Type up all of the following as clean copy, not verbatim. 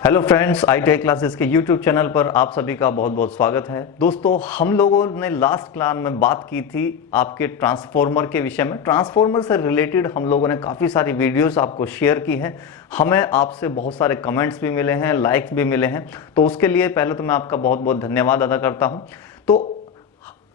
Hello friends, ITI classes के YouTube channel पर आप सभी का बहुत बहुत स्वागत है। दोस्तों, हम लोगों ने लास्ट क्लास में बात की थी आपके ट्रांसफॉर्मर के विषय में। ट्रांसफॉर्मर से रिलेटेड हम लोगों ने काफ़ी सारी वीडियोस आपको शेयर की हैं। हमें आपसे बहुत सारे कमेंट्स भी मिले हैं, लाइक्स भी मिले हैं, तो उसके लिए पहले तो मैं आपका बहुत बहुत धन्यवाद अदा करता हूँ। तो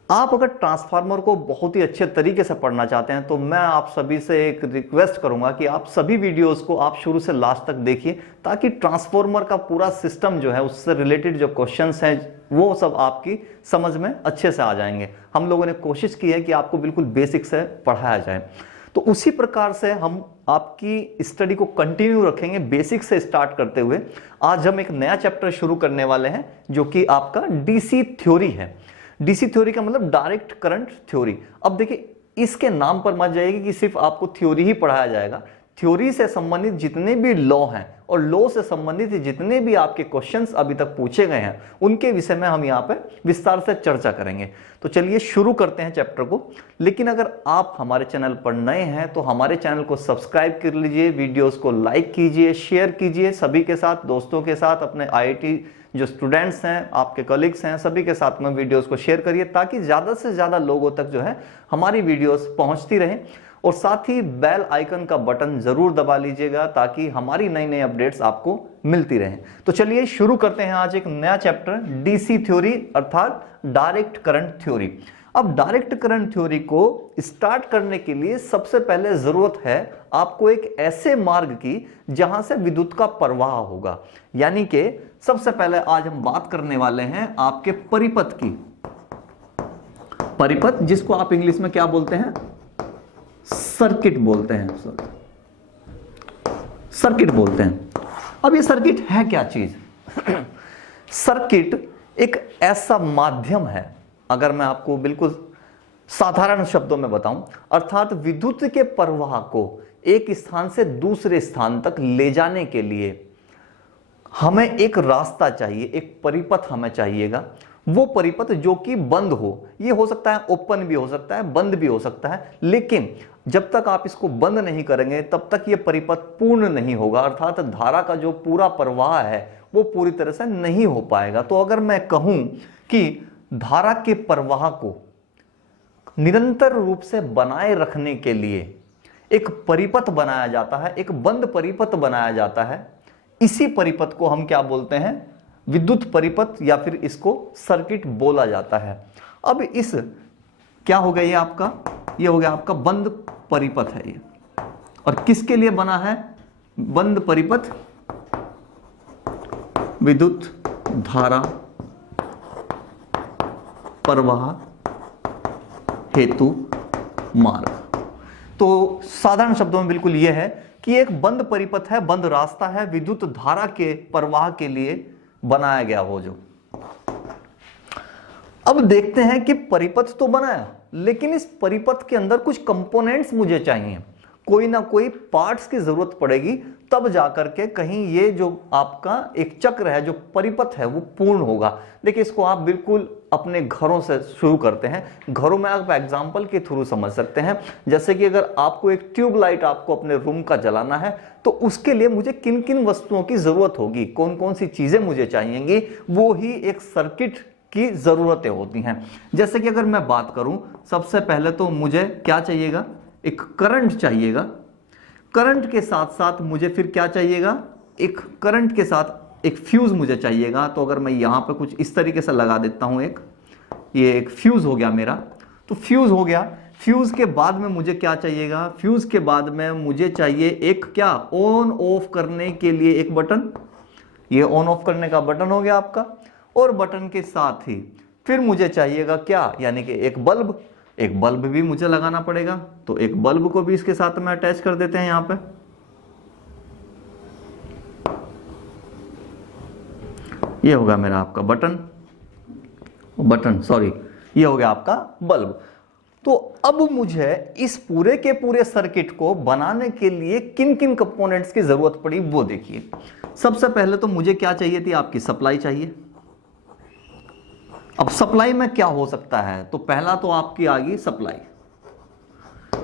आप अगर ट्रांसफार्मर को बहुत ही अच्छे तरीके से पढ़ना चाहते हैं तो मैं आप सभी से एक रिक्वेस्ट करूंगा कि आप सभी वीडियोस को आप शुरू से लास्ट तक देखिए, ताकि ट्रांसफार्मर का पूरा सिस्टम जो है, उससे रिलेटेड जो क्वेश्चंस हैं वो सब आपकी समझ में अच्छे से आ जाएंगे। हम लोगों ने कोशिश की है कि आपको बिल्कुल बेसिक से पढ़ाया जाए, तो उसी प्रकार से हम आपकी स्टडी को कंटिन्यू रखेंगे बेसिक से स्टार्ट करते हुए। आज हम एक नया चैप्टर शुरू करने वाले हैं जो कि आपका डीसी थ्योरी है। डीसी थ्योरी का मतलब डायरेक्ट करंट थ्योरी। अब देखिए, इसके नाम पर मत जाइए कि सिर्फ आपको थ्योरी ही पढ़ाया जाएगा। थ्योरी से संबंधित जितने भी लॉ हैं और लॉ से संबंधित जितने भी आपके क्वेश्चंस अभी तक पूछे गए हैं, उनके विषय में हम यहाँ पे विस्तार से चर्चा करेंगे। तो चलिए शुरू करते हैं चैप्टर को। लेकिन अगर आप हमारे चैनल पर नए हैं तो हमारे चैनल को सब्सक्राइब कर लीजिए, वीडियोस को लाइक कीजिए, शेयर कीजिए सभी के साथ, दोस्तों के साथ, अपने IIT जो स्टूडेंट्स हैं, आपके कलीग्स हैं, सभी के साथ में वीडियोस को शेयर करिए, ताकि ज़्यादा से ज़्यादा लोगों तक जो है हमारी वीडियोस पहुंचती रहें। और साथ ही बेल आइकन का बटन जरूर दबा लीजिएगा, ताकि हमारी नई नई अपडेट्स आपको मिलती रहें। तो चलिए शुरू करते हैं आज एक नया चैप्टर, डीसी थ्योरी अर्थात डायरेक्ट करंट थ्योरी। अब डायरेक्ट करंट थ्योरी को स्टार्ट करने के लिए सबसे पहले जरूरत है आपको एक ऐसे मार्ग की जहां से विद्युत का प्रवाह होगा। यानी कि सबसे पहले आज हम बात करने वाले हैं आपके परिपथ की। परिपथ, जिसको आप इंग्लिश में क्या बोलते हैं? सर्किट बोलते हैं। सर्किट बोलते हैं। अब ये सर्किट है क्या चीज? सर्किट एक ऐसा माध्यम है, अगर मैं आपको बिल्कुल साधारण शब्दों में बताऊं, अर्थात विद्युत के प्रवाह को एक स्थान से दूसरे स्थान तक ले जाने के लिए हमें एक रास्ता चाहिए, एक परिपथ हमें चाहिएगा। वो परिपथ जो कि बंद हो, ये हो सकता है ओपन भी हो सकता है, बंद भी हो सकता है, लेकिन जब तक आप इसको बंद नहीं करेंगे तब तक ये परिपथ पूर्ण नहीं होगा, अर्थात धारा का जो पूरा प्रवाह है वो पूरी तरह से नहीं हो पाएगा। तो अगर मैं कहूं कि धारा के प्रवाह को निरंतर रूप से बनाए रखने के लिए एक परिपथ बनाया जाता है, एक बंद परिपथ बनाया जाता है, इसी परिपथ को हम क्या बोलते हैं? विद्युत परिपथ, या फिर इसको सर्किट बोला जाता है। अब इस क्या हो गया, ये आपका, ये हो गया आपका बंद परिपथ है ये। और किसके लिए बना है बंद परिपथ? विद्युत धारा प्रवाह हेतु मार्ग। तो साधारण शब्दों में बिल्कुल यह है कि एक बंद परिपथ है, बंद रास्ता है, विद्युत धारा के प्रवाह के लिए बनाया गया हो जो। अब देखते हैं कि परिपथ तो बनाया, लेकिन इस परिपथ के अंदर कुछ कंपोनेंट्स मुझे चाहिए, कोई ना कोई पार्ट्स की जरूरत पड़ेगी, तब जाकर के कहीं ये जो आपका एक चक्र है, जो परिपथ है, वो पूर्ण होगा। देखिए, इसको आप बिल्कुल अपने घरों से शुरू करते हैं। घरों में आप एग्जांपल के थ्रू समझ सकते हैं। जैसे कि अगर आपको एक ट्यूबलाइट आपको अपने रूम का जलाना है, तो उसके लिए मुझे किन किन वस्तुओं की जरूरत होगी, कौन कौन सी चीजें मुझे चाहिएंगी, वो ही एक सर्किट की जरूरतें होती हैं। जैसे कि अगर मैं बात करूं, सबसे पहले तो मुझे क्या चाहिएगा? एक करंट चाहिएगा। करंट के साथ साथ मुझे फिर क्या चाहिएगा? एक करंट के साथ एक फ्यूज मुझे चाहिएगा। तो अगर मैं यहां पे कुछ इस तरीके से लगा देता हूं, ये एक फ्यूज हो गया मेरा। तो फ्यूज हो गया। फ्यूज के बाद में मुझे क्या चाहिएगा? फ्यूज के बाद में मुझे चाहिए एक क्या? ऑन ऑफ करने के लिए एक बटन। ये ऑन ऑफ करने का बटन हो गया आपका। और बटन के साथ ही फिर मुझे चाहिएगा क्या? यानी कि एक बल्ब। एक बल्ब भी मुझे लगाना पड़ेगा, तो एक बल्ब को भी इसके साथ में अटैच कर देते हैं यहां पे। ये होगा मेरा आपका बटन, सॉरी, ये हो गया आपका बल्ब। तो अब मुझे इस पूरे के पूरे सर्किट को बनाने के लिए किन किन कंपोनेंट्स की जरूरत पड़ी वो देखिए। सबसे पहले तो मुझे क्या चाहिए थी? आपकी सप्लाई चाहिए। अब सप्लाई में क्या हो सकता है? तो पहला तो आपकी आ गई सप्लाई।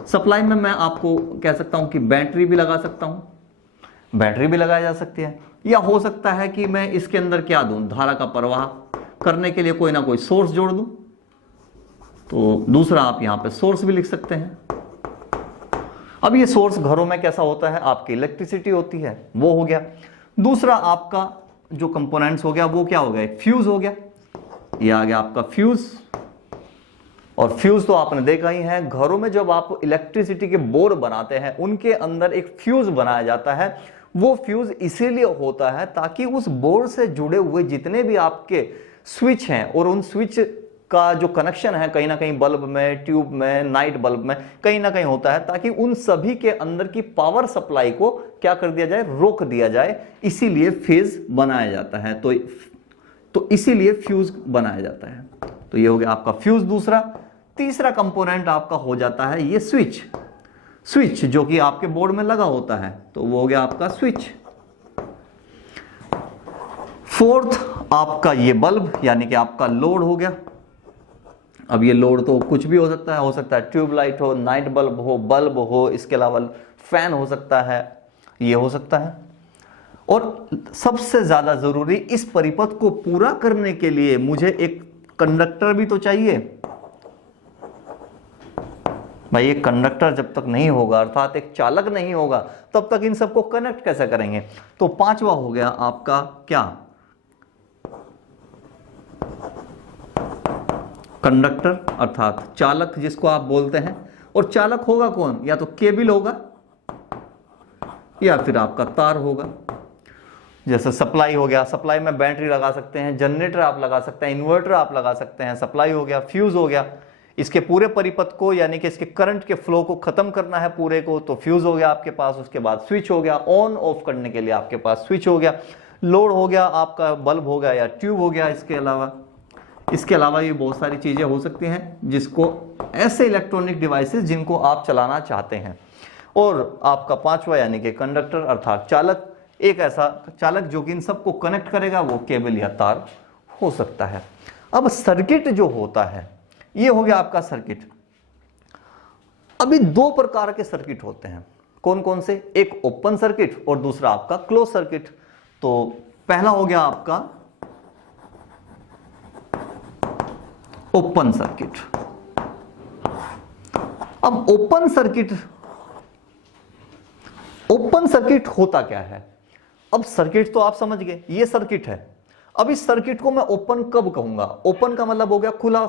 सप्लाई में मैं आपको कह सकता हूं कि बैटरी भी लगा सकता हूं, बैटरी भी लगाई जा सकती है। या हो सकता है कि मैं इसके अंदर क्या दूं, धारा का प्रवाह करने के लिए कोई ना कोई सोर्स जोड़ दूं। तो दूसरा आप यहां पे सोर्स भी लिख सकते हैं। अब ये सोर्स घरों में कैसा होता है, आपकी इलेक्ट्रिसिटी होती है, वो हो गया। दूसरा आपका जो कंपोनेंट्स हो गया वो क्या हो गया, फ्यूज हो गया। ये आ गया आपका फ्यूज। और फ्यूज तो आपने देखा ही है, घरों में जब आप इलेक्ट्रिसिटी के बोर्ड बनाते हैं उनके अंदर एक फ्यूज बनाया जाता है। वो फ्यूज इसीलिए होता है ताकि उस बोर्ड से जुड़े हुए जितने भी आपके स्विच हैं और उन स्विच का जो कनेक्शन है कहीं ना कहीं बल्ब में, ट्यूब में, नाइट बल्ब में कहीं ना कहीं होता है, ताकि उन सभी के अंदर की पावर सप्लाई को क्या कर दिया जाए, रोक दिया जाए। इसीलिए फेज बनाया जाता है। तो इसीलिए फ्यूज बनाया जाता है। तो ये हो गया आपका फ्यूज दूसरा। तीसरा कंपोनेंट आपका हो जाता है ये स्विच। स्विच जो कि आपके बोर्ड में लगा होता है, तो वो हो गया आपका स्विच। फोर्थ आपका ये बल्ब यानी कि आपका लोड हो गया। अब ये लोड तो कुछ भी हो सकता है ट्यूबलाइट हो, नाइट बल्ब हो, इसके अलावा फैन हो सकता है, ये हो सकता है। और सबसे ज्यादा जरूरी, इस परिपथ को पूरा करने के लिए मुझे एक कंडक्टर भी तो चाहिए भाई। एक कंडक्टर जब तक नहीं होगा, अर्थात एक चालक नहीं होगा, तब तक इन सबको कनेक्ट कैसे करेंगे। तो पांचवा हो गया आपका क्या, कंडक्टर अर्थात चालक जिसको आप बोलते हैं। और चालक होगा कौन, या तो केबल होगा या फिर आपका तार होगा। जैसे सप्लाई हो गया, सप्लाई में बैटरी लगा सकते हैं, जनरेटर आप लगा सकते हैं, इन्वर्टर आप लगा सकते हैं। सप्लाई हो गया, फ्यूज हो गया, इसके पूरे परिपथ को यानी कि इसके करंट के फ्लो को खत्म करना है पूरे को, तो फ्यूज हो गया आपके पास। उसके बाद स्विच हो गया, ऑन ऑफ करने के लिए आपके पास स्विच हो गया। लोड हो गया आपका, बल्ब हो गया या ट्यूब हो गया। इसके अलावा ये बहुत सारी चीजें हो सकती हैं जिसको ऐसे इलेक्ट्रॉनिक डिवाइसेस जिनको आप चलाना चाहते हैं। और आपका पांचवा यानी कि कंडक्टर अर्थात चालक, एक ऐसा चालक जो कि इन सबको कनेक्ट करेगा, वो केबल या तार हो सकता है। अब सर्किट जो होता है, ये हो गया आपका सर्किट। अभी दो प्रकार के सर्किट होते हैं, कौन कौन से, एक ओपन सर्किट और दूसरा आपका क्लोज सर्किट। तो पहला हो गया आपका ओपन सर्किट। अब ओपन सर्किट होता क्या है। अब सर्किट तो आप समझ गए, ये सर्किट है। अब इस सर्किट को मैं ओपन कब कहूंगा, ओपन का मतलब हो गया खुला।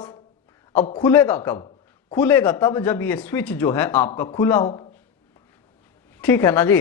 अब खुलेगा कब, खुलेगा तब जब ये स्विच जो है आपका खुला हो, ठीक है ना जी।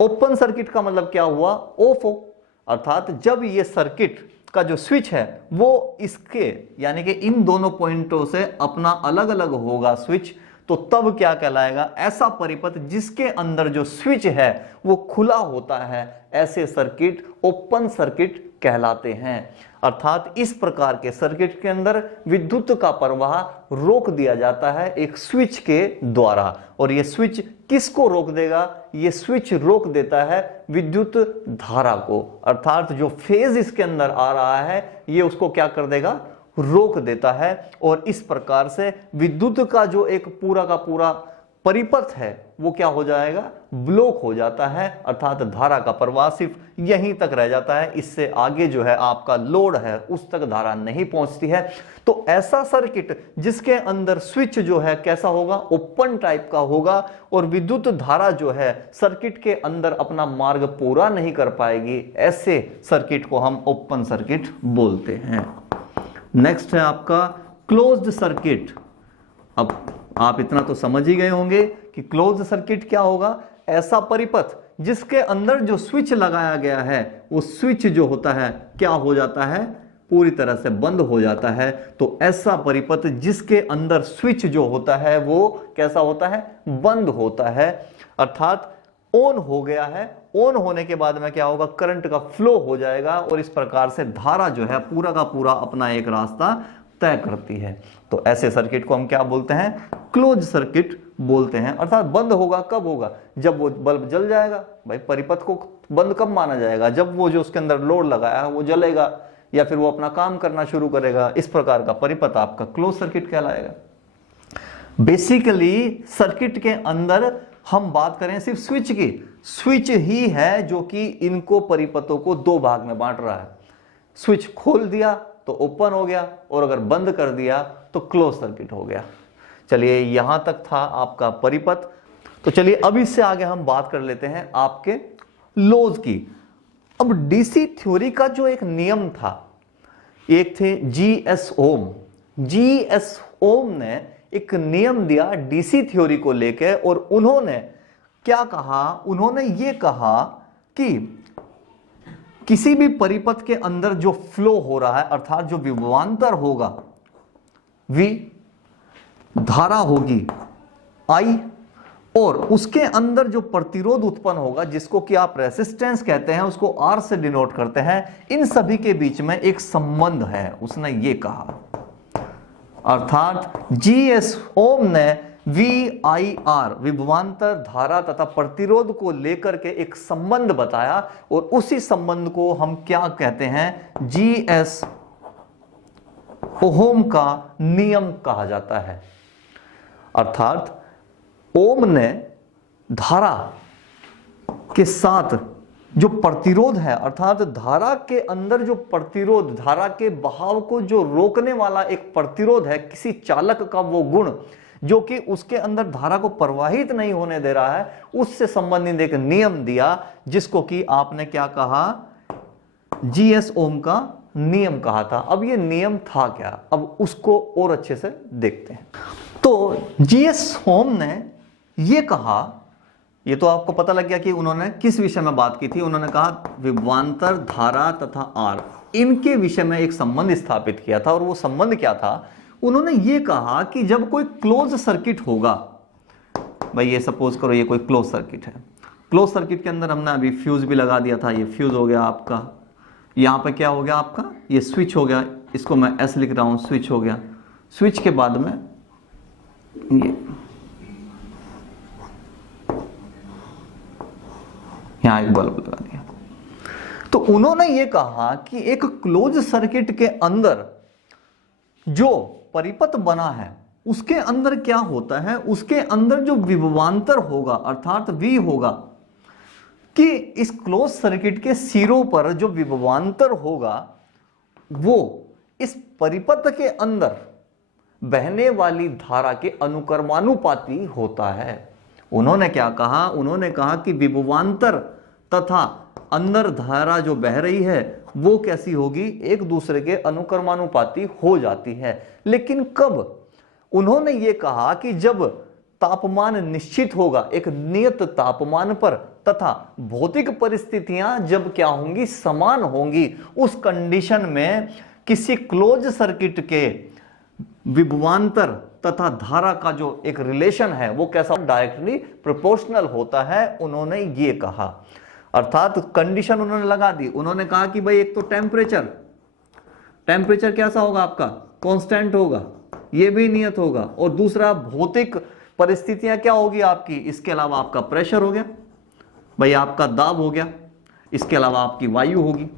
ओपन सर्किट का मतलब क्या हुआ, ऑफ हो, अर्थात जब ये सर्किट का जो स्विच है वो इसके यानी कि इन दोनों पॉइंटों से अपना अलग अलग होगा स्विच, तो तब क्या कहलाएगा, ऐसा परिपथ जिसके अंदर जो स्विच है वो खुला होता है, ऐसे सर्किट ओपन सर्किट कहलाते हैं। अर्थात इस प्रकार के सर्किट के अंदर विद्युत का प्रवाह रोक दिया जाता है एक स्विच के द्वारा। और ये स्विच किसको रोक देगा, ये स्विच रोक देता है विद्युत धारा को, अर्थात जो फेज इसके अंदर आ रहा है ये उसको क्या कर देगा, रोक देता है। और इस प्रकार से विद्युत का जो एक पूरा का पूरा परिपथ है वो क्या हो जाएगा, ब्लॉक हो जाता है, अर्थात धारा का प्रवाह सिर्फ यहीं तक रह जाता है, इससे आगे जो है आपका लोड है उस तक धारा नहीं पहुंचती है। तो ऐसा सर्किट जिसके अंदर स्विच जो है कैसा होगा, ओपन टाइप का होगा, और विद्युत धारा जो है सर्किट के अंदर अपना मार्ग पूरा नहीं कर पाएगी, ऐसे सर्किट को हम ओपन सर्किट बोलते हैं। नेक्स्ट है आपका क्लोज्ड सर्किट। अब आप इतना तो समझ ही गए होंगे कि क्लोज्ड सर्किट क्या होगा, ऐसा परिपथ जिसके अंदर जो स्विच लगाया गया है वो स्विच जो होता है क्या हो जाता है, पूरी तरह से बंद हो जाता है। तो ऐसा परिपथ जिसके अंदर स्विच जो होता है वो कैसा होता है, बंद होता है, अर्थात ऑन हो गया है। ऑन होने के बाद में क्या होगा, करंट का फ्लो हो जाएगा और इस प्रकार से धारा जो है पूरा का पूरा अपना एक रास्ता तय करती है। तो ऐसे सर्किट को हम क्या बोलते हैं, क्लोज सर्किट बोलते हैं। अर्थात बंद होगा कब होगा, जब वो बल्ब जल जाएगा। भाई परिपथ को बंद कब माना जाएगा, जब वो जो उसके अंदर लोड लगाया है वो जलेगा या फिर वो अपना काम करना शुरू करेगा। इस प्रकार का परिपथ आपका क्लोज सर्किट कहलाएगा। बेसिकली सर्किट के अंदर हम बात करें सिर्फ स्विच की, स्विच ही है जो कि इनको परिपथों को दो भाग में बांट रहा है। स्विच खोल दिया तो ओपन हो गया, और अगर बंद कर दिया तो क्लोज सर्किट हो गया। चलिए यहां तक था आपका परिपथ। तो चलिए अब इससे आगे हम बात कर लेते हैं आपके लॉज की। अब डीसी थ्योरी का जो एक नियम था, एक थे जीएस ओम। जीएस ओम ने एक नियम दिया डीसी थ्योरी को लेकर, और उन्होंने क्या कहा, उन्होंने ये कहा कि किसी भी परिपथ के अंदर जो फ्लो हो रहा है, अर्थात जो विभवांतर होगा V, धारा होगी I, और उसके अंदर जो प्रतिरोध उत्पन्न होगा जिसको कि आप रेसिस्टेंस कहते हैं, उसको R से डिनोट करते हैं, इन सभी के बीच में एक संबंध है, उसने ये कहा। अर्थात जीएस ओम ने VIR, विभवांतर, धारा तथा प्रतिरोध को लेकर के एक संबंध बताया, और उसी संबंध को हम क्या कहते हैं, जीएस ओम का नियम कहा जाता है। अर्थात ओम ने धारा के साथ जो प्रतिरोध है, अर्थात धारा के अंदर जो प्रतिरोध, धारा के बहाव को जो रोकने वाला एक प्रतिरोध है किसी चालक का, वो गुण जो कि उसके अंदर धारा को प्रवाहित नहीं होने दे रहा है, उससे संबंधित एक नियम दिया जिसको कि आपने क्या कहा, जीएस ओम का नियम कहा था। अब ये नियम था क्या, अब उसको और अच्छे से देखते हैं। तो जीएस ओम ने ये कहा, ये तो आपको पता लग गया कि उन्होंने किस विषय में बात की थी। उन्होंने कहा विभवांतर, धारा तथा आर, इनके विषय में एक संबंध स्थापित किया था। और वो संबंध क्या था, उन्होंने ये कहा कि जब कोई क्लोज सर्किट होगा, भाई ये सपोज करो ये कोई क्लोज सर्किट है, क्लोज सर्किट के अंदर हमने अभी फ्यूज भी लगा दिया था, ये फ्यूज हो गया आपका, यहां पे क्या हो गया आपका, ये स्विच हो गया, इसको मैं एस लिख रहा हूं, स्विच हो गया। स्विच के बाद में ये यहां एक बल्ब लगा दिया। तो उन्होंने ये कहा कि एक क्लोज सर्किट के अंदर जो परिपथ बना है उसके अंदर क्या होता है, उसके अंदर जो विभवांतर होगा अर्थात V होगा, कि इस क्लोज सर्किट के सिरों पर जो विभवांतर होगा वो इस परिपथ के अंदर बहने वाली धारा के अनुक्रमानुपाती होता है। उन्होंने क्या कहा, उन्होंने कहा कि विभवांतर तथा अंदर धारा जो बह रही है वो कैसी होगी, एक दूसरे के अनुक्रमानुपाती हो जाती है। लेकिन कब, उन्होंने ये कहा कि जब तापमान निश्चित होगा एक नियत तापमान पर, तथा भौतिक परिस्थितियां जब क्या होंगी, समान होंगी, उस कंडीशन में किसी क्लोज सर्किट के विभवांतर तथा धारा का जो एक रिलेशन है वो कैसा, डायरेक्टली प्रोपोर्शनल होता है। उन्होंने ये कहा, अर्थात कंडीशन उन्होंने लगा दी। उन्होंने कहा कि भाई एक तो टेम्परेचर कैसा होगा आपका, कांस्टेंट होगा, ये भी नियत होगा, और दूसरा भौतिक परिस्थितियां क्या होगी आपकी, इसके अलावा आपका प्रेशर हो गया, भाई आपका दाब हो गया, इसके अलावा आपकी वायु होगी।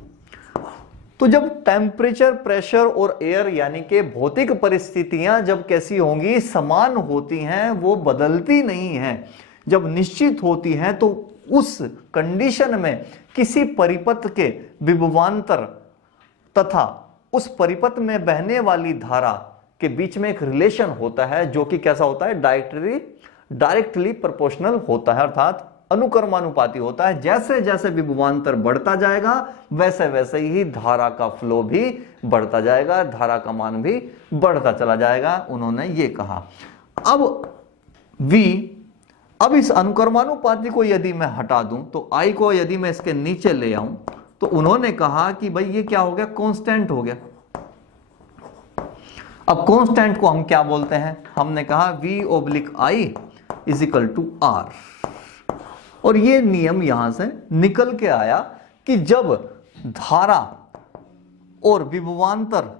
तो जब टेम्परेचर, प्रेशर और एयर यानी कि भौतिक परिस्थितियां जब कैसी होंगी, समान होती हैं, वो बदलती नहीं हैं, जब निश्चित होती हैं, तो उस कंडीशन में किसी परिपथ के विभवांतर तथा उस परिपथ में बहने वाली धारा के बीच में एक रिलेशन होता है जो कि कैसा होता है, डायरेक्टली प्रोपोर्शनल होता है, अर्थात अनुक्रमानुपाती होता है। जैसे जैसे विभवांतर बढ़ता जाएगा वैसे वैसे ही धारा का फ्लो भी बढ़ता जाएगा, धारा का मान भी बढ़ता चला जाएगा, उन्होंने ये कहा। अब इस अनुक्रमानुपाती को यदि मैं हटा दूं, तो I को यदि मैं इसके नीचे ले आऊं, तो उन्होंने कहा कि भाई ये क्या हो गया, कांस्टेंट हो गया। अब कांस्टेंट को हम क्या बोलते हैं, हमने कहा V/I = R। और ये नियम यहां से निकल के आया कि जब धारा और विभवांतर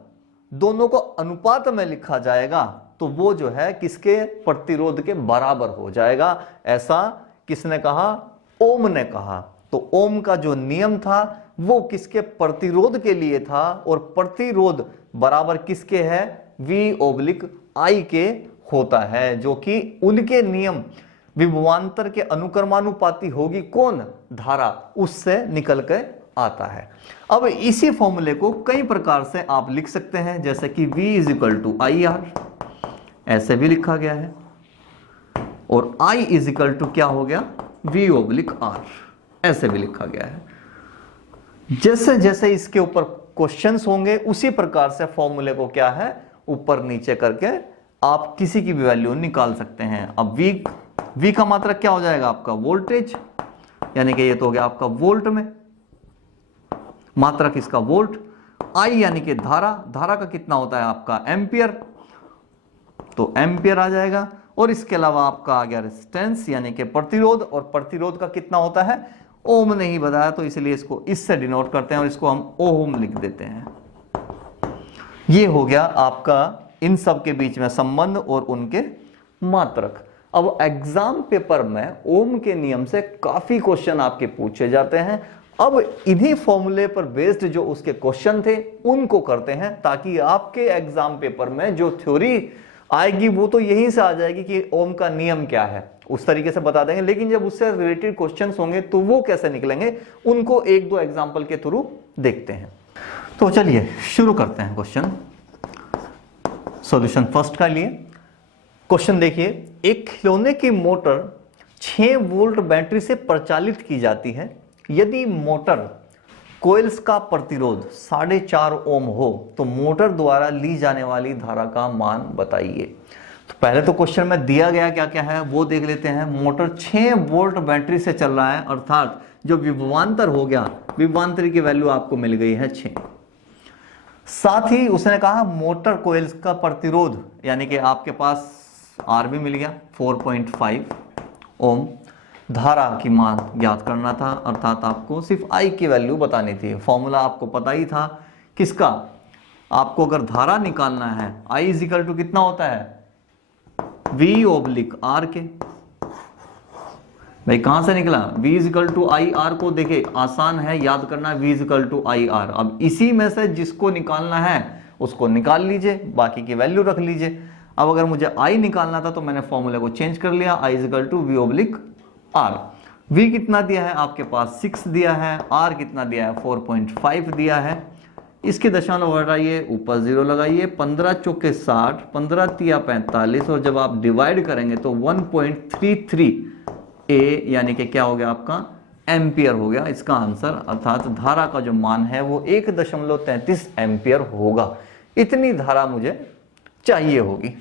दोनों को अनुपात में लिखा जाएगा तो वो जो है किसके, प्रतिरोध के बराबर हो जाएगा। ऐसा किसने कहा, ओम ने कहा। तो ओम का जो नियम था वो किसके, प्रतिरोध के लिए था, और प्रतिरोध बराबर किसके है, V/I के होता है, जो कि उनके नियम विभवांतर के अनुक्रमानुपाती होगी कौन, धारा, उससे निकल के आता है। अब इसी फॉर्मूले को कई प्रकार से आप लिख सकते हैं, जैसे कि V is to I R, ऐसे भी लिखा गया है, और I इज टू क्या हो गया, V ओब्लिक R, ऐसे भी लिखा गया है। जैसे जैसे इसके ऊपर क्वेश्चंस होंगे उसी प्रकार से फॉर्मूले को क्या है, ऊपर नीचे करके आप किसी की भी वैल्यू निकाल सकते हैं। अब V का मात्रक क्या हो जाएगा आपका, वोल्टेज, यानी कि ये तो हो गया आपका वोल्ट में, मात्रक इसका वोल्ट। I यानी कि धारा, धारा का कितना होता है आपका एम्पियर, तो एम्पियर आ जाएगा। और इसके अलावा आपका आ गया रेजिस्टेंस यानी कि प्रतिरोध, और प्रतिरोध का कितना होता है, ओम नहीं बताया तो इसलिए इसको इससे डिनोट करते हैं और इसको हम ओम लिख देते हैं। ये हो गया आपका इन सब के बीच में संबंध और उनके मात्रक। अब एग्जाम पेपर में ओम के नियम से काफी क्वेश्चन आपके पूछे जाते हैं। अब इन्हीं फॉर्मूले पर बेस्ड जो उसके क्वेश्चन थे उनको करते हैं, ताकि आपके एग्जाम पेपर में जो थ्योरी आएगी वो तो यहीं से आ जाएगी कि ओम का नियम क्या है, उस तरीके से बता देंगे, लेकिन जब उससे रिलेटेड क्वेश्चंस होंगे तो वो कैसे निकलेंगे, उनको एक दो एग्जांपल के थ्रू देखते हैं। तो चलिए शुरू करते हैं क्वेश्चन। सॉल्यूशन फर्स्ट का लिए क्वेश्चन देखिए, एक खिलौने की मोटर 6 वोल्ट बैटरी से प्रचालित की जाती है। यदि मोटर कोयल्स का प्रतिरोध 4.5 ओम हो तो मोटर द्वारा ली जाने वाली धारा का मान बताइए। तो पहले तो क्वेश्चन में दिया गया क्या क्या है वो देख लेते हैं। मोटर 6 वोल्ट बैटरी से चल रहा है, अर्थात जो विभवांतर हो गया, विभवांतर की वैल्यू आपको मिल गई है 6। साथ ही उसने कहा मोटर कोयल्स का प्रतिरोध, यानी कि आपके पास आर भी मिल गया 4.5 ओम। धारा की मान ज्ञात करना था, अर्थात आपको सिर्फ आई की वैल्यू बतानी थी। फॉर्मूला आपको पता ही था किसका, आपको अगर धारा निकालना है आई इजिकल टू कितना होता है, V ओब्लिक आर के। भाई कहां से निकला, V is equal to I R को देखे आसान है याद करना, V is equal to I R. अब इसी में से जिसको निकालना है उसको निकाल लीजिए, बाकी की वैल्यू रख लीजिए। अब अगर मुझे आई निकालना था तो मैंने फॉर्मूले को चेंज कर लिया, I is equal to V oblique R. V कितना दिया है आपके पास 6 दिया है, R कितना दिया है 4.5 दिया है। इसके दशमलव हटाइए, ऊपर 0 लगाइए, 15 चौके 60, 15 तिया 45, और जब आप डिवाइड करेंगे तो 1.33 A यानी कि क्या हो गया आपका एम्पियर हो गया इसका आंसर, अर्थात धारा का जो मान है वो 1.33 एम्पियर होगा। इतनी धारा मुझे चाहिए होगी।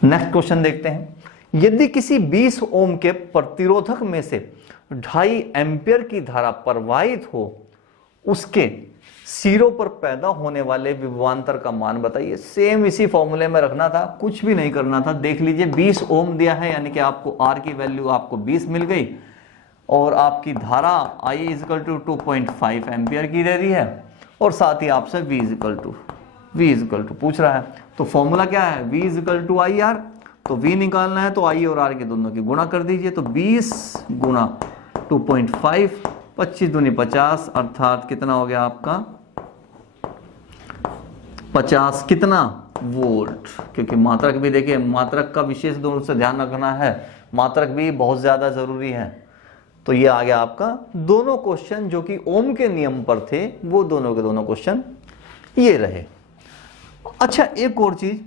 नेक्स्ट क्वेश्चन देखते हैं। यदि किसी 20 ओम के प्रतिरोधक में से 2.5 एम्पियर की धारा प्रवाहित हो, उसके सिरों पर पैदा होने वाले विभवांतर का मान बताइए। सेम इसी फॉर्मूले में रखना था, कुछ भी नहीं करना था। देख लीजिए 20 ओम दिया है, यानी कि आपको आर की वैल्यू आपको 20 मिल गई, और आपकी धारा आई इजिकल टू 2.5 एम्पियर की दे रही है, और साथ ही आपसे V इजिकल टू पूछ रहा है। तो फॉर्मूला क्या है, V is equal to I R. तो V निकालना है तो I और R के दोनों की गुणा कर दीजिए, तो 20 गुणा 2.5, 25 दूनी 50, अर्थात कितना हो गया आपका 50 कितना वोल्ट। क्योंकि मात्रक भी देखिए, मात्रक का विशेष रूप से ध्यान रखना है, मात्रक भी बहुत ज्यादा जरूरी है। तो ये आ गया आपका दोनों क्वेश्चन जो कि ओम के नियम पर थे, वो दोनों के दोनों क्वेश्चन ये रहे। अच्छा, एक और चीज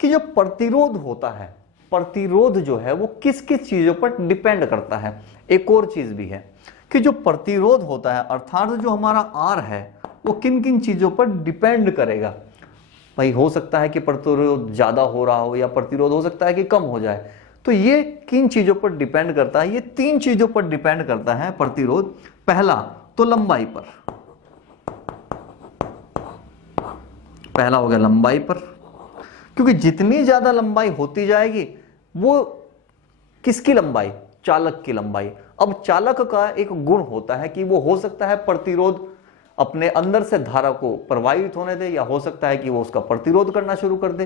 कि जो प्रतिरोध होता है, प्रतिरोध जो है वो किस किस चीजों पर डिपेंड करता है। एक और चीज भी है कि जो प्रतिरोध होता है, अर्थात जो हमारा आर है, वो किन किन चीजों पर डिपेंड करेगा। भाई हो सकता है कि प्रतिरोध ज्यादा हो रहा हो, या प्रतिरोध हो सकता है कि कम हो जाए। तो ये किन चीजों पर डिपेंड करता है, ये 3 चीजों पर डिपेंड करता है प्रतिरोध। पहला तो लंबाई पर, पहला हो गया लंबाई पर, क्योंकि जितनी ज्यादा लंबाई होती जाएगी वो किसकी लंबाई, चालक की लंबाई। अब चालक का एक गुण होता है कि वो हो सकता है प्रतिरोध अपने अंदर से धारा को प्रवाहित होने दे, या हो सकता है कि वो उसका प्रतिरोध करना शुरू कर दे।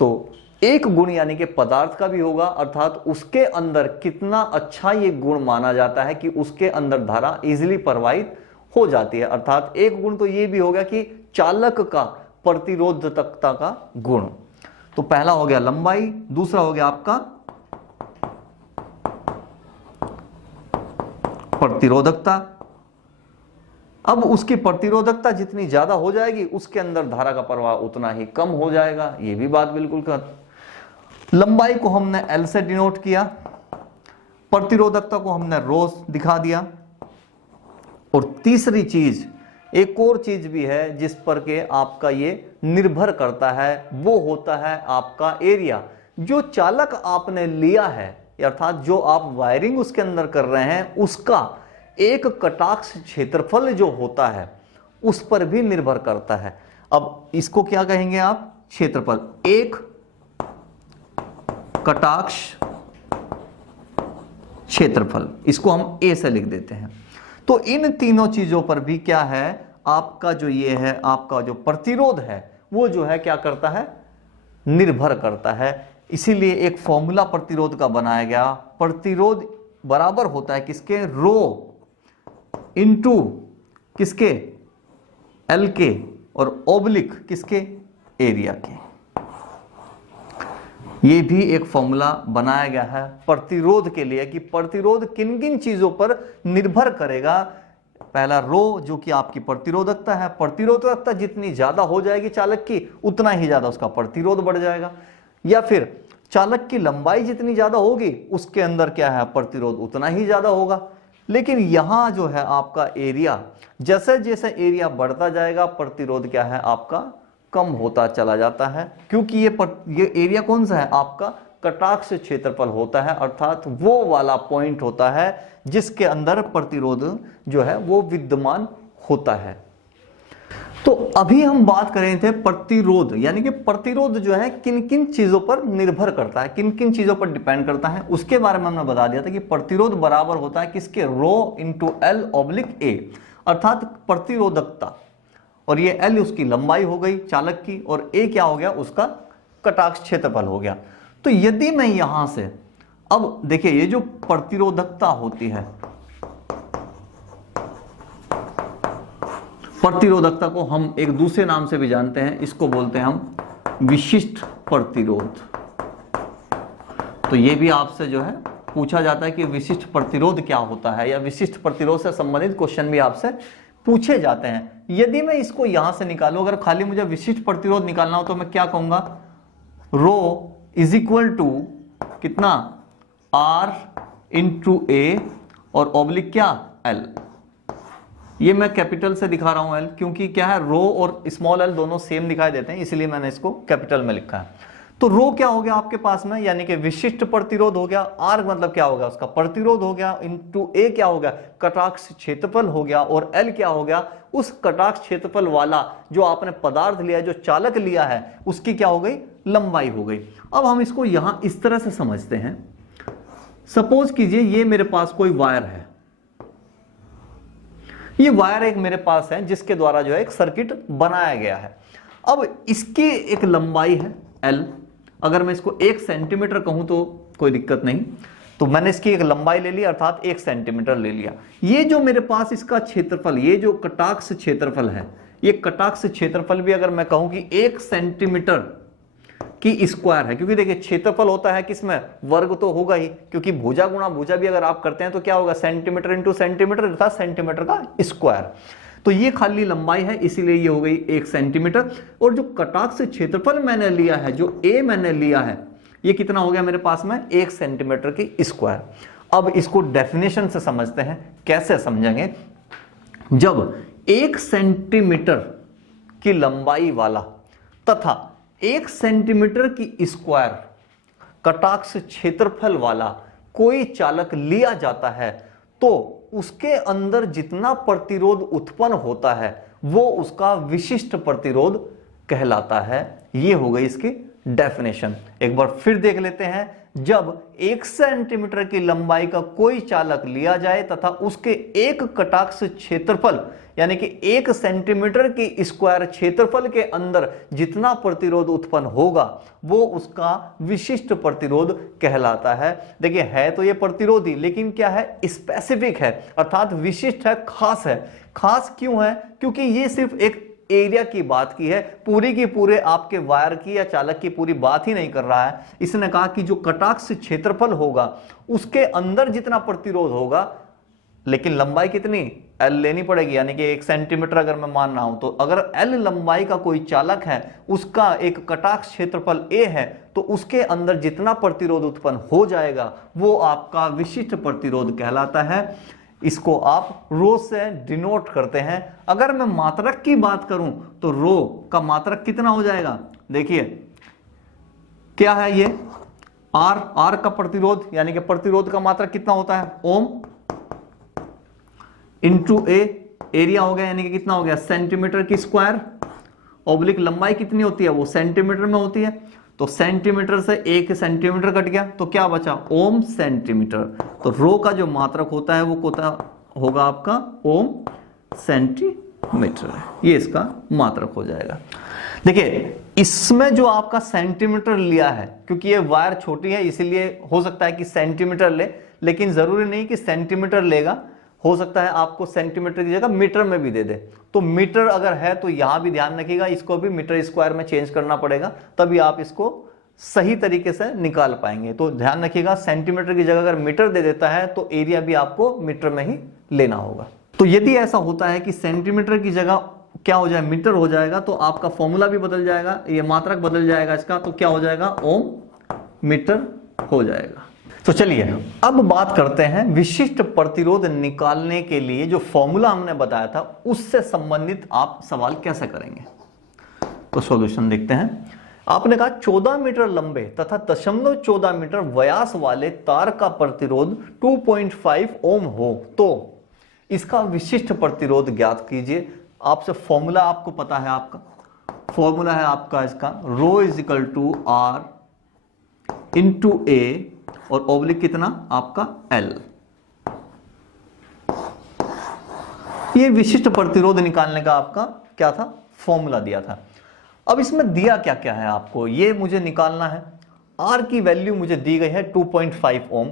तो एक गुण यानी कि पदार्थ का भी होगा, अर्थात उसके अंदर कितना अच्छा ये गुण माना जाता है कि उसके अंदर धारा इजीली प्रवाहित हो जाती है। अर्थात एक गुण तो ये भी होगा कि चालक का प्रतिरोधकता का गुण। तो पहला हो गया लंबाई, दूसरा हो गया आपका प्रतिरोधकता। अब उसकी प्रतिरोधकता जितनी ज्यादा हो जाएगी उसके अंदर धारा का प्रवाह उतना ही कम हो जाएगा, ये भी बात बिल्कुल कर। लंबाई को हमने L से डिनोट किया, प्रतिरोधकता को हमने रो दिखा दिया। और तीसरी चीज, एक और चीज भी है जिस पर के आपका ये निर्भर करता है, वो होता है आपका एरिया। जो चालक आपने लिया है, अर्थात जो आप वायरिंग उसके अंदर कर रहे हैं, उसका एक कटाक्ष क्षेत्रफल जो होता है उस पर भी निर्भर करता है। अब इसको क्या कहेंगे आप? क्षेत्रफल। एक कटाक्ष क्षेत्रफल, इसको हम ए से लिख देते हैं। तो इन तीनों चीजों पर भी क्या है, आपका जो ये है, आपका जो प्रतिरोध है वो जो है क्या करता है, निर्भर करता है। इसीलिए एक फॉर्मूला प्रतिरोध का बनाया गया, प्रतिरोध बराबर होता है किसके, रो इनटू किसके, एल के, और ओब्लिक किसके, एरिया के। ये भी एक फॉर्मूला बनाया गया है प्रतिरोध के लिए कि प्रतिरोध किन किन चीजों पर निर्भर करेगा। पहला रो जो कि आपकी प्रतिरोधकता है, प्रतिरोधकता जितनी ज्यादा हो जाएगी चालक की उतना ही ज्यादा उसका प्रतिरोध बढ़ जाएगा। या फिर चालक की लंबाई जितनी ज्यादा होगी उसके अंदर क्या है, प्रतिरोध उतना ही ज्यादा होगा। लेकिन यहां जो है आपका एरिया, जैसे जैसे एरिया बढ़ता जाएगा प्रतिरोध क्या है आपका कम होता चला जाता है, क्योंकि ये एरिया कौन सा है आपका, कटाक्ष क्षेत्रफल होता है, अर्थात वो वाला पॉइंट होता है जिसके अंदर प्रतिरोध जो है वो विद्यमान होता है। तो अभी हम बात कर रहे थे प्रतिरोध, यानी कि प्रतिरोध जो है किन किन चीजों पर निर्भर करता है, किन किन चीजों पर डिपेंड करता है, उसके बारे में हमने बता दिया था कि प्रतिरोध बराबर होता है किसके, rho into L oblique A, अर्थात प्रतिरोधकता, और ये एल उसकी लंबाई हो गई चालक की, और ए क्या हो गया, उसका कटाक्ष क्षेत्रफल हो गया। तो यदि मैं यहां से, अब देखिए ये जो प्रतिरोधकता होती है, प्रतिरोधकता को हम एक दूसरे नाम से भी जानते हैं, इसको बोलते हैं हम विशिष्ट प्रतिरोध। तो ये भी आपसे जो है पूछा जाता है कि विशिष्ट प्रतिरोध क्या होता है, या विशिष्ट प्रतिरोध से संबंधित क्वेश्चन भी आपसे पूछे जाते हैं। यदि मैं इसको यहां से निकालूं, अगर खाली मुझे विशिष्ट प्रतिरोध निकालना हो तो मैं क्या कहूंगा, रो इज इक्वल टू कितना, आर इंटू ए और ऑब्लिक क्या, एल। ये मैं कैपिटल से दिखा रहा हूं एल, क्योंकि क्या है रो और स्मॉल एल दोनों सेम दिखाई देते हैं, इसलिए मैंने इसको कैपिटल में लिखा है। तो रो क्या हो गया आपके पास में, यानी कि विशिष्ट प्रतिरोध हो गया, आर मतलब क्या हो गया, उसका प्रतिरोध हो गया, इंटू ए क्या हो गया, कटाक्ष क्षेत्रफल हो गया, और एल क्या हो गया, उस कटाक्ष क्षेत्रफल वाला जो आपने पदार्थ लिया है, जो चालक लिया है, उसकी क्या हो गई, लंबाई हो गई। अब हम इसको यहां इस तरह से समझते हैं, सपोज कीजिए ये मेरे पास कोई वायर है, ये वायर एक मेरे पास है जिसके द्वारा जो है एक सर्किट बनाया गया है। अब इसकी एक लंबाई है एल, अगर मैं इसको 1 सेंटीमीटर कहूं तो कोई दिक्कत नहीं, तो मैंने इसकी एक लंबाई ले ली, अर्थात 1 सेंटीमीटर ले लिया। ये जो मेरे पास इसका क्षेत्रफल, ये जो कटाक्ष क्षेत्रफल है, ये कटाक्ष क्षेत्रफल भी अगर मैं कहूं कि 1 सेंटीमीटर की स्क्वायर है, क्योंकि देखिए क्षेत्रफल होता है किसमें, वर्ग तो होगा ही, क्योंकि भुजा गुणा भुजा भी अगर आप करते हैं तो क्या होगा, सेंटीमीटर इंटू सेंटीमीटर अर्थात सेंटीमीटर का स्क्वायर। तो ये खाली लंबाई है, इसीलिए ये हो गई 1 सेंटीमीटर। और जो कटाक्ष क्षेत्रफल मैंने लिया है, जो ए मैंने लिया है, ये कितना हो गया मेरे पास में, 1 सेंटीमीटर की स्क्वायर। अब इसको डेफिनेशन से समझते हैं, कैसे समझेंगे, जब 1 सेंटीमीटर की लंबाई वाला तथा 1 सेंटीमीटर की स्क्वायर कटाक्ष क्षेत्रफल वाला कोई चालक लिया जाता है, तो उसके अंदर जितना प्रतिरोध उत्पन्न होता है वो उसका विशिष्ट प्रतिरोध कहलाता है। ये हो गई इसकी डेफिनेशन। एक बार फिर देख लेते हैं, जब 1 सेंटीमीटर की लंबाई का कोई चालक लिया जाए तथा उसके एक कटाक्ष क्षेत्रफल यानी कि 1 सेंटीमीटर की स्क्वायर क्षेत्रफल के अंदर जितना प्रतिरोध उत्पन्न होगा वो उसका विशिष्ट प्रतिरोध कहलाता है। देखिए है तो ये प्रतिरोधी, लेकिन क्या है, स्पेसिफिक है, अर्थात विशिष्ट है, खास है। खास क्यों है, क्योंकि ये सिर्फ एक एरिया की बात की है, पूरी की पूरे आपके वायर की या चालक की पूरी बात ही नहीं कर रहा है। इसने कहा कि जो कटाक्ष क्षेत्रफल होगा उसके अंदर जितना प्रतिरोध होगा, लेकिन लंबाई कितनी L लेनी पड़ेगी, यानी कि 1 सेंटीमीटर अगर मैं मान रहा हूं, तो अगर L लंबाई का कोई चालक है, उसका एक कटाक्ष क्षेत्रफल A है, तो उसके अंदर जितना प्रतिरोध उत्पन्न हो जाएगा वो आपका विशिष्ट प्रतिरोध कहलाता है। इसको आप रो से डिनोट करते हैं। अगर मैं मात्रक की बात करूं तो रो का मात्रक कितना हो जाएगा, देखिए क्या है ये R का प्रतिरोध, यानी कि प्रतिरोध का मात्रक कितना होता है, ओम इंटू ए, एरिया हो गया यानी कि कितना हो गया सेंटीमीटर की स्क्वायर, ऑब्लिक लंबाई कितनी होती है वो सेंटीमीटर में होती है, तो सेंटीमीटर से 1 सेंटीमीटर कट गया तो क्या बचा ओम सेंटीमीटर। तो रो का जो मात्रक होता है वो कोता होगा आपका ओम सेंटीमीटर, ये इसका मात्रक हो जाएगा। देखिए इसमें जो आपका सेंटीमीटर लिया है, क्योंकि ये वायर छोटी है इसीलिए हो सकता है कि सेंटीमीटर ले, लेकिन जरूरी नहीं कि सेंटीमीटर लेगा, हो सकता है आपको सेंटीमीटर की जगह मीटर में भी दे दे। तो मीटर अगर है तो यहां भी ध्यान रखिएगा, इसको भी मीटर स्क्वायर में चेंज करना पड़ेगा, तभी आप इसको सही तरीके से निकाल पाएंगे। तो ध्यान रखिएगा सेंटीमीटर की जगह अगर मीटर दे देता है तो एरिया भी आपको मीटर में ही लेना होगा। तो यदि ऐसा होता है कि सेंटीमीटर की जगह क्या हो जाए मीटर हो जाएगा, तो आपका फॉर्मूला भी बदल जाएगा, ये मात्रक बदल जाएगा इसका, तो क्या हो जाएगा ओम मीटर हो जाएगा। तो चलिए अब बात करते हैं विशिष्ट प्रतिरोध निकालने के लिए जो फॉर्मूला हमने बताया था उससे संबंधित आप सवाल कैसे करेंगे। तो सॉल्यूशन देखते हैं। आपने कहा 14 मीटर लंबे तथा 0.14 मीटर व्यास वाले तार का प्रतिरोध 2.5 ओम हो तो इसका विशिष्ट प्रतिरोध ज्ञात कीजिए। आपसे फॉर्मूला आपको पता है, आपका फॉर्मूला है आपका इसका rho is equal to R into A और ओब्लिक कितना आपका L। ये विशिष्ट प्रतिरोध निकालने का आपका क्या था फॉर्मूला दिया था। अब इसमें दिया क्या क्या है आपको ये मुझे निकालना है। R की वैल्यू मुझे दी गई है 2.5 ओम।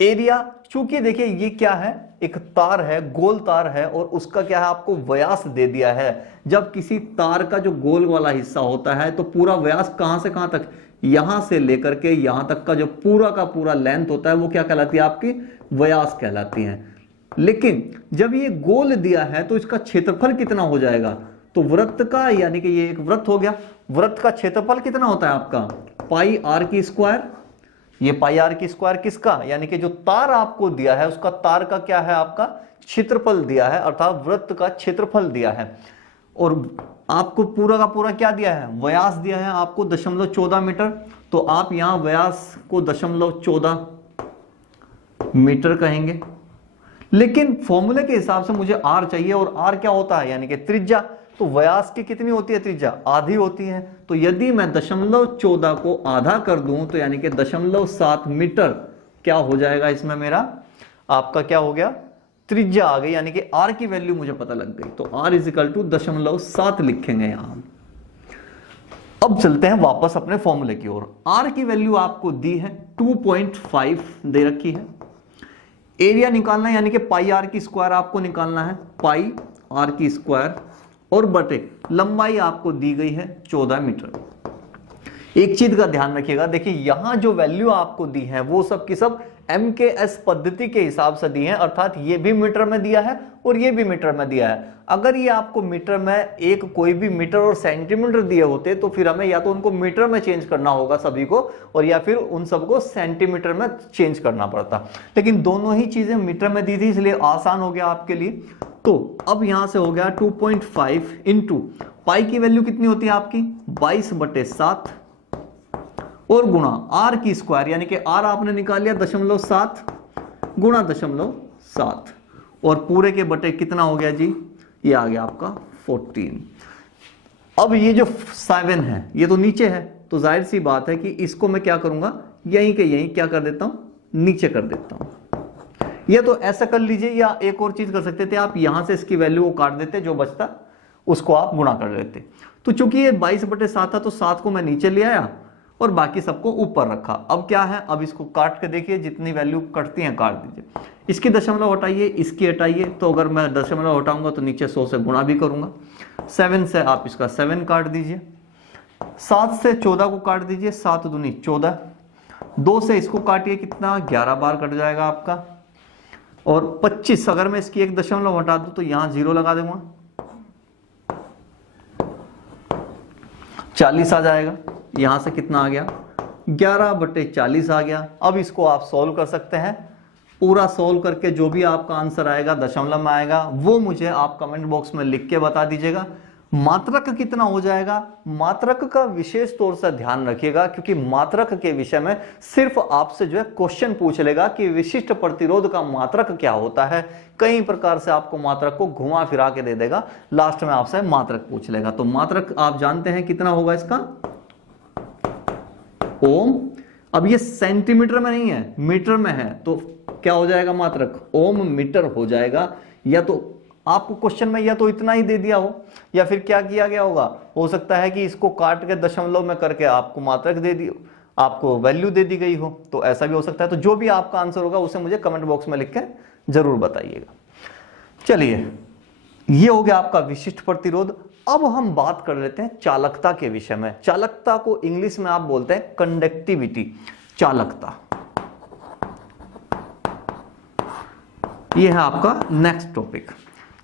एरिया चूंकि देखिए ये क्या है एक तार है, गोल तार है और उसका क्या है आपको व्यास दे दिया है। जब किसी तार का जो गोल वाला हिस्सा होता है तो पूरा व्यास कहां से कहां तक, यहां से लेकर के यहां तक का जो पूरा का पूरा लेंथ होता है वो क्या कहलाती है आपकी व्यास कहलाती है। लेकिन जब ये गोल दिया है तो इसका क्षेत्रफल कितना हो जाएगा, तो वृत्त का यानी कि ये एक वृत्त हो गया, वृत्त का क्षेत्रफल कितना होता है आपका पाई आर की स्क्वायर। ये पाई आर की स्क्वायर किसका, यानी कि जो तार आपको दिया है उसका तार का क्या है आपका क्षेत्रफल दिया है, अर्थात वृत्त का क्षेत्रफल दिया है। और आपको पूरा का पूरा क्या दिया है व्यास दिया है आपको 0.14 मीटर, तो आप यहां व्यास को 0.14 मीटर कहेंगे। लेकिन फॉर्मूले के हिसाब से मुझे आर चाहिए और आर क्या होता है यानी कि त्रिज्या, तो व्यास की कितनी होती है त्रिज्या आधी होती है। तो यदि मैं 0.14 को आधा कर दूं तो यानी कि 0.7 मीटर क्या हो जाएगा इसमें मेरा आपका क्या हो गया त्रिज्या आ गई, यानी कि आर की वैल्यू मुझे पता लग गई। तो आर इज इक्वल टू 0.7 लिखेंगे यहां हम। अब चलते हैं वापस अपने फॉर्मूले की ओर। आर की वैल्यू आपको दी है 2.5 दे रखी है। एरिया निकालना है यानी कि पाई आर की स्क्वायर आपको निकालना है, पाई आर की स्क्वायर और बटे लंबाई आपको दी गई है 14 मीटर। एक चीज का ध्यान रखिएगा, देखिए यहां जो वैल्यू आपको दी है वो सब की सब MKS पद्धति के हिसाब से दी है, अर्थात ये भी मीटर में दिया है और ये भी मीटर में दिया है। अगर ये आपको मीटर में एक कोई भी मीटर और सेंटीमीटर दिए होते तो फिर हमें या तो उनको मीटर में चेंज करना होगा सभी को और या फिर उन सबको सेंटीमीटर में चेंज करना पड़ता, लेकिन दोनों ही चीजें मीटर में दी थी इसलिए आसान हो गया आपके लिए। तो अब यहां से हो गया 2.5 इंटू पाई की वैल्यू कितनी होती है आपकी 22/7 और गुणा आर की स्क्वायर, यानी कि आर आपने निकाल लिया 0.7 गुणा 0.7 और पूरे के बटे कितना हो गया जी, ये आ गया आपका 14। अब ये जो 7 है ये तो नीचे है, तो जाहिर सी बात है कि इसको मैं क्या करूंगा यहीं के यहीं क्या कर देता हूं नीचे कर देता हूं। ये तो ऐसा कर लीजिए या एक और चीज कर सकते थे आप, यहां से इसकी वैल्यू को काट देते, जो बचता उसको आप गुणा कर लेते। तो चूंकि ये 22/7 था तो 7 को मैं नीचे ले आया और बाकी सबको ऊपर रखा। अब क्या है, अब इसको काट के देखिए, जितनी वैल्यू कटती है काट दीजिए। इसकी दशमलव हटाइए, इसकी हटाइए, तो अगर मैं दशमलव हटाऊंगा तो नीचे 100 से गुणा भी करूंगा। 7 से आप इसका 7 काट दीजिए, 7 से 14 को काट दीजिए, 7 दूनी 14, 2 से इसको काटिए, कितना 11 बार कट जाएगा आपका। और 25 अगर मैं इसकी एक दशमलव हटा दूं तो यहां 0 लगा दूंगा, 40 आ जाएगा। यहां से कितना आ गया, 11/40 आ गया। अब इसको आप सॉल्व कर सकते हैं, पूरा सॉल्व करके जो भी आपका आंसर आएगा दशमलव में आएगा वो मुझे आप कमेंट बॉक्स में लिख के बता दीजिएगा। मात्रक कितना हो जाएगा, मात्रक का विशेष तौर से ध्यान रखिएगा, क्योंकि मात्रक के विषय में सिर्फ आपसे जो है क्वेश्चन पूछ लेगा कि विशिष्ट प्रतिरोध का मात्रक क्या होता है। कई प्रकार से आपको मात्रक को घुमा फिरा के दे देगा, लास्ट में आपसे मात्रक पूछ लेगा। तो मात्रक आप जानते हैं कितना होगा इसका, ओम। अब ये सेंटीमीटर में नहीं है, मीटर में है, तो क्या हो जाएगा मात्रक, ओम मीटर हो जाएगा। या तो आपको क्वेश्चन में या तो इतना ही दे दिया हो, या फिर क्या किया गया होगा, हो सकता है कि इसको काट के दशमलव में करके आपको मात्रक दे दी, आपको वैल्यू दे दी गई हो, तो ऐसा भी हो सकता है। तो जो भी आपका आंसर होगा उसे मुझे कमेंट बॉक्स में लिख के जरूर बताइएगा। चलिए, ये हो गया आपका विशिष्ट प्रतिरोध। अब हम बात कर लेते हैं चालकता के विषय में। चालकता को इंग्लिश में आप बोलते हैं कंडक्टिविटी, चालकता। ये है आपका नेक्स्ट टॉपिक।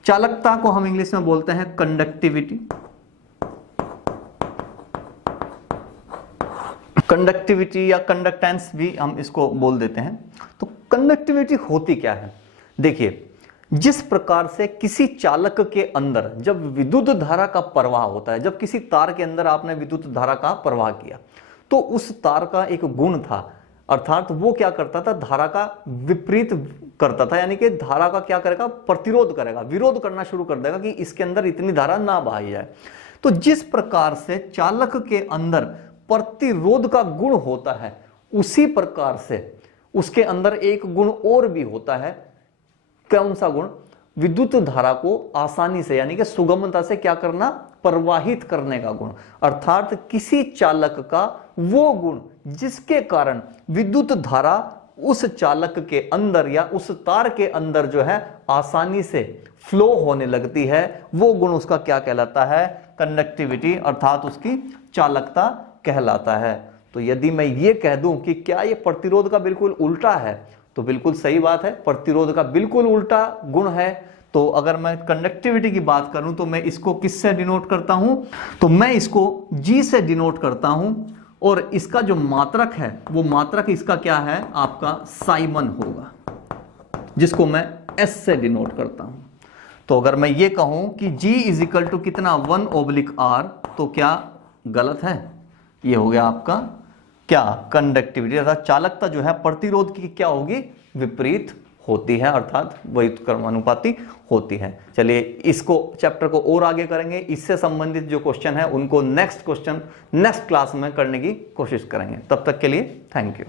चालकता को हम इंग्लिश में बोलते हैं कंडक्टिविटी। कंडक्टिविटी या कंडक्टेंस भी हम इसको बोल देते हैं। तो कंडक्टिविटी होती क्या है, देखिए, जिस प्रकार से किसी चालक के अंदर जब विद्युत धारा का प्रवाह होता है, जब किसी तार के अंदर आपने विद्युत धारा का प्रवाह किया, तो उस तार का एक गुण था, अर्थात वो क्या करता था, धारा का विपरीत करता था, यानी कि धारा का क्या करेगा, प्रतिरोध करेगा, विरोध करना शुरू कर देगा कि इसके अंदर इतनी धारा ना बहाई जाए। तो जिस प्रकार से चालक के अंदर प्रतिरोध का गुण होता है, उसी प्रकार से उसके अंदर एक गुण और भी होता है। कौन सा गुण, विद्युत धारा को आसानी से यानी कि सुगमता से क्या करना, प्रवाहित करने का गुण। अर्थात किसी चालक का वो गुण जिसके कारण विद्युत धारा उस चालक के अंदर या उस तार के अंदर जो है आसानी से फ्लो होने लगती है, वो गुण उसका क्या कहलाता है, कंडक्टिविटी, अर्थात उसकी चालकता कहलाता है। तो यदि मैं ये कह दूं कि क्या ये प्रतिरोध का बिल्कुल उल्टा है, तो बिल्कुल सही बात है, प्रतिरोध का बिल्कुल उल्टा गुण है। तो अगर मैं कंडक्टिविटी की बात करूं तो मैं इसको किससे डिनोट करता हूं, तो मैं इसको G से डिनोट करता हूं, और इसका जो मात्रक है वो मात्रक इसका क्या है, आपका साइमन होगा, जिसको मैं S से डिनोट करता हूं। तो अगर मैं ये कहूं कि G इज इक्वल टू कितना 1/R, तो क्या गलत है, ये हो गया आपका क्या, कंडक्टिविटी, अर्थात चालकता जो है प्रतिरोध की क्या होगी, विपरीत होती है, अर्थात व्युत्क्रमानुपाती होती है। चलिए, इसको चैप्टर को और आगे करेंगे, इससे संबंधित जो क्वेश्चन है उनको नेक्स्ट क्लास में करने की कोशिश करेंगे। तब तक के लिए थैंक यू।